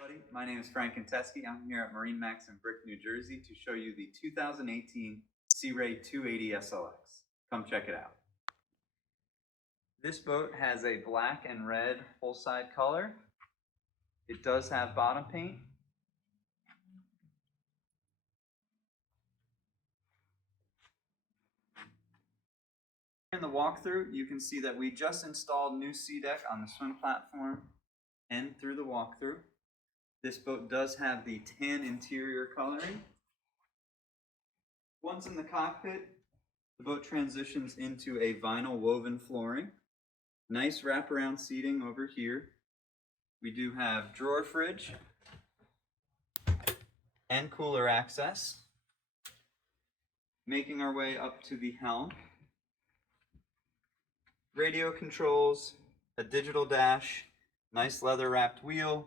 Everybody, my name is Frank Teske. I'm here at MarineMax Brick, New Jersey to show you the 2018 Sea Ray 280 SLX. Come check it out. This boat has a black and red full side color. It does have bottom paint. In the walkthrough, you can see that we just installed new sea deck on the swim platform and through the walkthrough. This boat does have the tan interior coloring. Once in the cockpit, the boat transitions into a vinyl woven flooring. Nice wraparound seating over here. We do have drawer fridge and cooler access. Making our way up to the helm. Radio controls, a digital dash, nice leather wrapped wheel,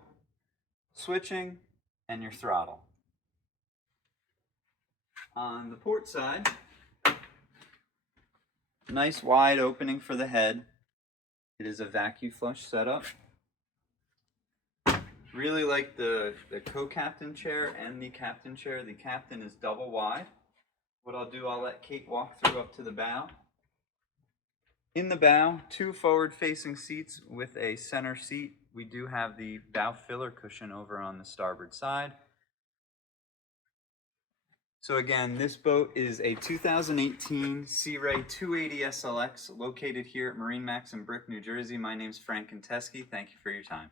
switching, and your throttle. On the port side, nice wide opening for the head. It is a vacuum flush setup. Really like the co-captain chair and the captain chair. The captain is double wide. What I'll do, I'll let Kate walk through up to the bow. In the bow, two forward-facing seats with a center seat. We do have the bow filler cushion over on the starboard side. So again, this boat is a 2018 Sea Ray 280 SLX located here at MarineMax Brick, New Jersey. My name's Frank Teske. Thank you for your time.